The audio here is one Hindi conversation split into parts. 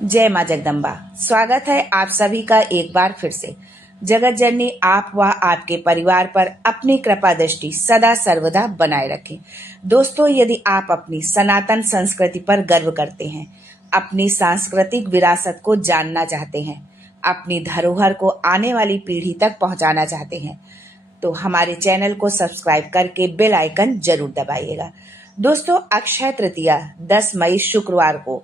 जय माँ जगदम्बा। स्वागत है आप सभी का एक बार फिर से। जगत जननी आप व आपके परिवार पर अपनी कृपा दृष्टि सदा सर्वदा बनाए रखें। दोस्तों, यदि आप अपनी सनातन संस्कृति पर गर्व करते हैं, अपनी सांस्कृतिक विरासत को जानना चाहते हैं, अपनी धरोहर को आने वाली पीढ़ी तक पहुंचाना चाहते हैं, तो हमारे चैनल को सब्सक्राइब करके बेल आइकन जरूर दबाइएगा। दोस्तों, अक्षय तृतीया 10 मई शुक्रवार को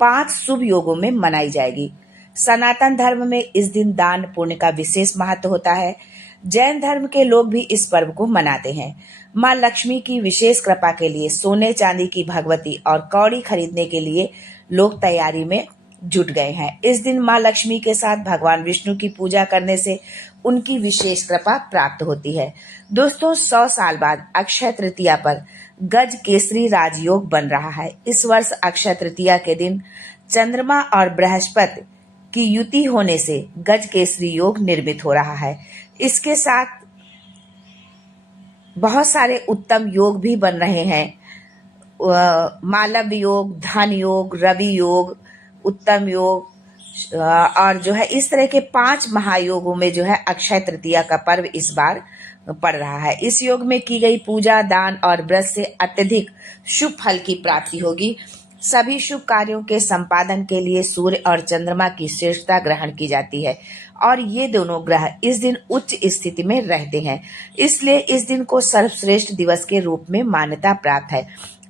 5 शुभ योगों में मनाई जाएगी। सनातन धर्म में इस दिन दान पुण्य का विशेष महत्व होता है। जैन धर्म के लोग भी इस पर्व को मनाते हैं। माँ लक्ष्मी की विशेष कृपा के लिए सोने चांदी की भगवती और कौड़ी खरीदने के लिए लोग तैयारी में जुट गए हैं। इस दिन माँ लक्ष्मी के साथ भगवान विष्णु की पूजा करने से उनकी विशेष कृपा प्राप्त होती है। दोस्तों, 100 साल बाद अक्षय तृतीया पर गज केसरी राजयोग बन रहा है। इस वर्ष अक्षय तृतीया के दिन चंद्रमा और बृहस्पति की युति होने से गज केसरी योग निर्मित हो रहा है। इसके साथ बहुत सारे उत्तम योग भी बन रहे हैं। मालव योग, धन योग, रवि योग, उत्तम योग और जो है इस तरह के 5 महायोगों में जो है अक्षय तृतीया का पर्व इस बार पड़ रहा है। इस योग में की गई पूजा, दान और व्रत से अत्यधिक शुभ फल की प्राप्ति होगी। सभी शुभ कार्यों के संपादन के लिए सूर्य और चंद्रमा की श्रेष्ठता ग्रहण की जाती है और ये दोनों ग्रह इस दिन उच्च स्थिति में रहते हैं। इसलिए इस दिन को सर्वश्रेष्ठ दिवस के रूप में मान्यता प्राप्त है।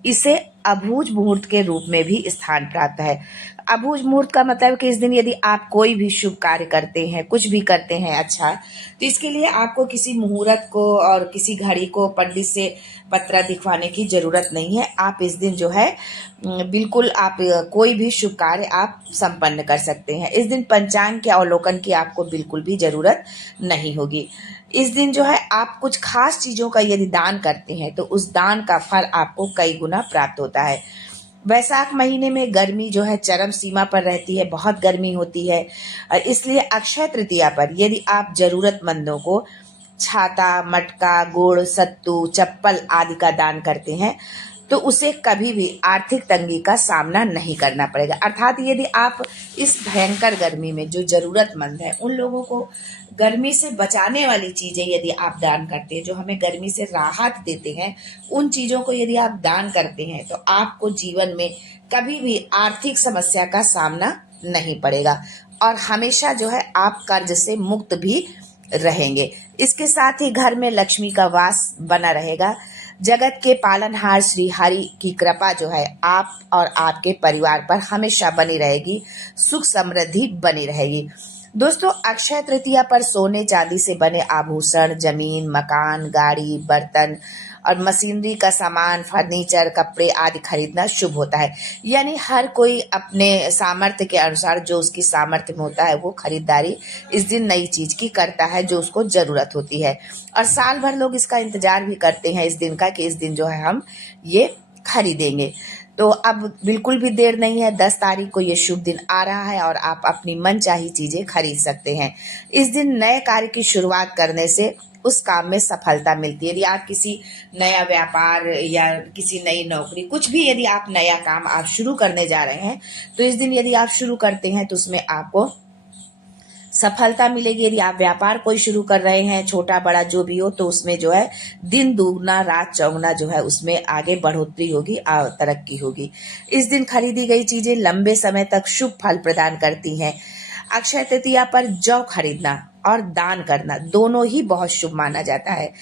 इसे अभूज मुहूर्त के रूप में भी स्थान प्राप्त है। अभूज मुहूर्त का मतलब कि इस दिन यदि आप कोई भी शुभ कार्य करते हैं, कुछ भी करते हैं अच्छा, तो इसके लिए आपको किसी मुहूर्त को और किसी घड़ी को पंडित से पत्रा दिखवाने की जरूरत नहीं है। आप इस दिन जो है बिल्कुल आप कोई भी शुभ कार्य आप संपन्न कर सकते हैं। इस दिन पंचांग के अवलोकन की आपको बिल्कुल भी जरूरत नहीं होगी। इस दिन जो है आप कुछ खास चीजों का यदि दान करते हैं तो उस दान का फल आपको कई गुना प्राप्त होता है। वैशाख महीने में गर्मी जो है चरम सीमा पर रहती है, बहुत गर्मी होती है। इसलिए अक्षय तृतीया पर यदि आप जरूरतमंदों को छाता, मटका, गुड़, सत्तू, चप्पल आदि का दान करते हैं तो उसे कभी भी आर्थिक तंगी का सामना नहीं करना पड़ेगा। अर्थात यदि आप इस भयंकर गर्मी में जो जरूरतमंद है उन लोगों को गर्मी से बचाने वाली चीजें यदि आप दान करते हैं, जो हमें गर्मी से राहत देते हैं, उन चीजों को यदि आप दान करते हैं तो आपको जीवन में कभी भी आर्थिक समस्या का सामना नहीं पड़ेगा और हमेशा जो है आप कर्ज से मुक्त भी रहेंगे। इसके साथ ही घर में लक्ष्मी का वास बना रहेगा। जगत के पालनहार श्री हरि की कृपा जो है आप और आपके परिवार पर हमेशा बनी रहेगी, सुख समृद्धि बनी रहेगी। दोस्तों, अक्षय तृतीया पर सोने चांदी से बने आभूषण, जमीन, मकान, गाड़ी, बर्तन और मशीनरी का सामान, फर्नीचर, कपड़े आदि खरीदना शुभ होता है। यानी हर कोई अपने सामर्थ्य के अनुसार जो उसकी सामर्थ्य में होता है वो खरीदारी इस दिन नई चीज की करता है जो उसको जरूरत होती है। और साल भर लोग इसका इंतजार भी करते हैं इस दिन का कि इस दिन जो है हम ये खरीदेंगे। तो अब बिल्कुल भी देर नहीं है, 10 तारीख को ये शुभ दिन आ रहा है और आप अपनी मनचाही चीजें खरीद सकते हैं। इस दिन नए कार्य की शुरुआत करने से उस काम में सफलता मिलती है। यदि आप किसी नया व्यापार या किसी नई नौकरी, कुछ भी यदि आप नया काम आप शुरू करने जा रहे हैं तो इस दिन यदि आप शुरू करते हैं तो उसमें आपको सफलता मिलेगी। यदि आप व्यापार कोई शुरू कर रहे हैं, छोटा बड़ा जो भी हो, तो उसमें जो है दिन दुगना रात चौगुना जो है उसमें आगे बढ़ोतरी होगी और तरक्की होगी। इस दिन खरीदी गई चीजें लंबे समय तक शुभ फल प्रदान करती हैं। अक्षय तृतीया पर जौ खरीदना और दान करना दोनों ही बहुत शुभ माना जाता है।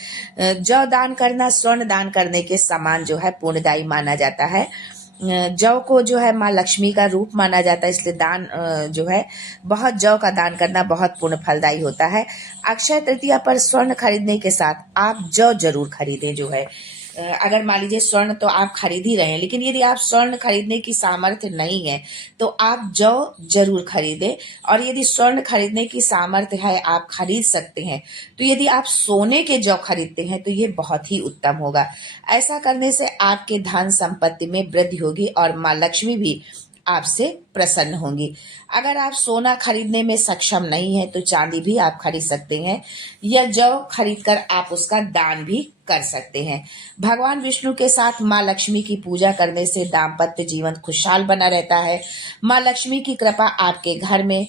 जौ दान करना स्वर्ण दान करने के समान जो है पुण्यदायी माना जाता है। जौ को जो है माँ लक्ष्मी का रूप माना जाता है, इसलिए दान जो है बहुत जौ का दान करना बहुत पुण्य फलदायी होता है। अक्षय तृतीया पर स्वर्ण खरीदने के साथ आप जौ जरूर खरीदें। जो है अगर मान लीजिए स्वर्ण तो आप खरीद ही रहे हैं, लेकिन यदि आप स्वर्ण खरीदने की सामर्थ्य नहीं है तो आप जौ जरूर खरीदें। और यदि स्वर्ण खरीदने की सामर्थ्य है, आप खरीद सकते हैं, तो यदि आप सोने के जौ खरीदते हैं तो ये बहुत ही उत्तम होगा। ऐसा करने से आपके धन संपत्ति में वृद्धि होगी और माँ लक्ष्मी भी आपसे प्रसन्न होंगी। अगर आप सोना खरीदने में सक्षम नहीं है तो चांदी भी आप खरीद सकते हैं, या जौ खरीद कर आप उसका दान भी कर सकते हैं। भगवान विष्णु के साथ माँ लक्ष्मी की पूजा करने से दाम्पत्य जीवन खुशहाल बना रहता है। माँ लक्ष्मी की कृपा आपके घर में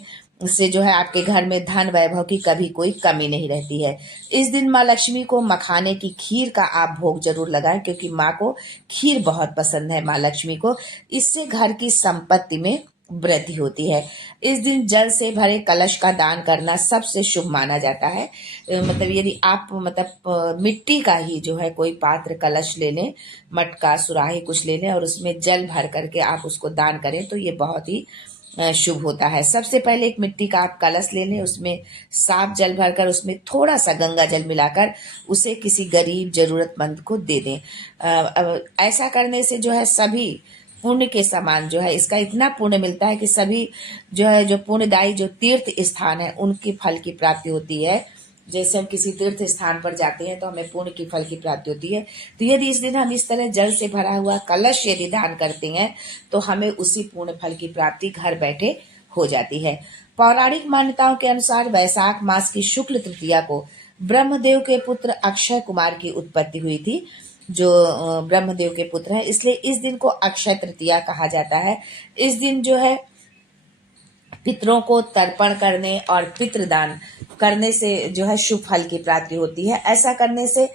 से जो है आपके घर में धन वैभव की कभी कोई कमी नहीं रहती है। इस दिन माँ लक्ष्मी को मखाने की खीर का आप भोग जरूर लगाएं, क्योंकि माँ को खीर बहुत पसंद है माँ लक्ष्मी को। इससे घर की संपत्ति में वृद्धि होती है। इस दिन जल से भरे कलश का दान करना सबसे शुभ माना जाता है। मतलब यदि आप मिट्टी का ही जो है कोई पात्र कलश ले लें, मटका सुराही कुछ ले लें और उसमें जल भर करके आप उसको दान करें तो ये बहुत ही शुभ होता है। सबसे पहले एक मिट्टी का आप कलश ले लें, उसमें साफ जल भरकर उसमें थोड़ा सा गंगा जल मिलाकर उसे किसी गरीब जरूरतमंद को दे दें। ऐसा करने से जो है सभी पुण्य के समान जो है इसका इतना पुण्य मिलता है कि सभी जो है जो पुण्यदायी जो तीर्थ स्थान है उनकी फल की प्राप्ति होती है। जैसे हम किसी तीर्थ स्थान पर जाते हैं तो हमें पुण्य की फल की प्राप्ति होती है। तो यदि इस दिन हम इस तरह जल से भरा हुआ कलश यदि दान करते हैं तो हमें उसी पुण्य फल की प्राप्ति घर बैठे हो जाती है। पौराणिक मान्यताओं के अनुसार वैशाख मास की शुक्ल तृतीया को ब्रह्मदेव के पुत्र अक्षय कुमार की उत्पत्ति हुई थी, जो ब्रह्मदेव के पुत्र हैं, इसलिए इस दिन को अक्षय तृतीया कहा जाता है। इस दिन जो है पितरों को तर्पण करने और पितृदान करने से जो है शुभ फल की प्राप्ति होती है। ऐसा करने से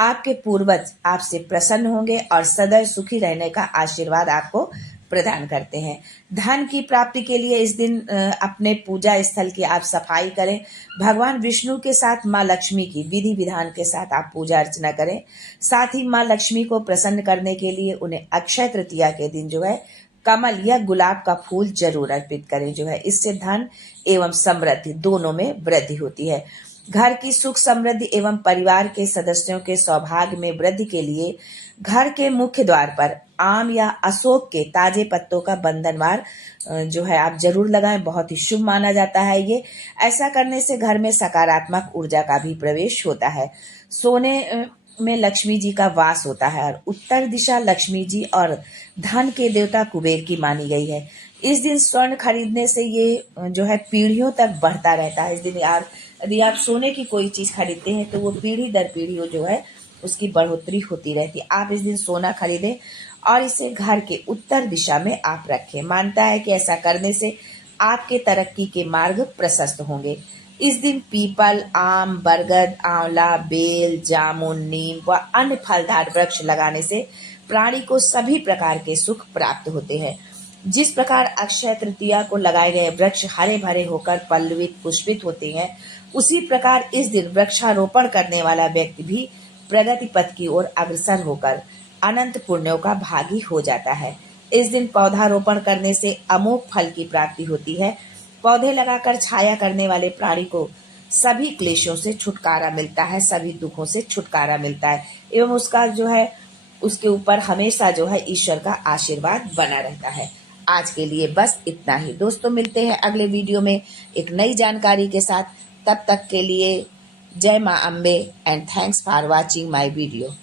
आपके पूर्वज आपसे प्रसन्न होंगे और सदैव सुखी रहने का आशीर्वाद आपको प्रदान करते हैं। धन की प्राप्ति के लिए इस दिन अपने पूजा स्थल की आप सफाई करें। भगवान विष्णु के साथ माँ लक्ष्मी की विधि विधान के साथ आप पूजा अर्चना करें। साथ ही माँ लक्ष्मी को प्रसन्न करने के लिए उन्हें अक्षय तृतीया के दिन जो है कमल या गुलाब का फूल जरूर अर्पित करें। जो है इससे धन एवं समृद्धि दोनों में वृद्धि होती है। घर की सुख समृद्धि एवं परिवार के सदस्यों के सौभाग्य में वृद्धि के लिए घर के मुख्य द्वार पर आम या अशोक के ताजे पत्तों का बंधनवार जो है आप जरूर लगाएं, बहुत ही शुभ माना जाता है ये। ऐसा करने से घर में सकारात्मक ऊर्जा का भी प्रवेश होता है। सोने में लक्ष्मी जी का वास होता है और उत्तर दिशा लक्ष्मी जी और धन के देवता कुबेर की मानी गई है। इस दिन स्वर्ण खरीदने से ये जो है पीढ़ियों तक बढ़ता रहता है। इस दिन यदि आप सोने की कोई चीज खरीदते हैं तो वो पीढ़ी दर पीढ़ी जो है उसकी बढ़ोतरी होती रहती है। आप इस दिन सोना खरीदें और इसे घर के उत्तर दिशा में आप रखें। मानता है कि ऐसा करने से आपके तरक्की के मार्ग प्रशस्त होंगे। इस दिन पीपल, आम, बरगद, आंवला, बेल, जामुन, नीम व अन्य फलदार वृक्ष लगाने से प्राणी को सभी प्रकार के सुख प्राप्त होते हैं। जिस प्रकार अक्षय तृतीया को लगाए गए वृक्ष हरे भरे होकर पल्लवित पुष्पित होते हैं, उसी प्रकार इस दिन वृक्षारोपण करने वाला व्यक्ति भी प्रगति पथ की ओर अग्रसर होकर अनंत पुण्यों का भागी हो जाता है। इस दिन पौधारोपण करने से अमोघ फल की प्राप्ति होती है। पौधे लगाकर छाया करने वाले प्राणी को सभी क्लेशों से छुटकारा मिलता है, सभी दुखों से छुटकारा मिलता है एवं उसका जो है उसके ऊपर हमेशा जो है ईश्वर का आशीर्वाद बना रहता है। आज के लिए बस इतना ही दोस्तों, मिलते हैं अगले वीडियो में एक नई जानकारी के साथ। तब तक के लिए जय माँ Ambe and thanks for watching my video.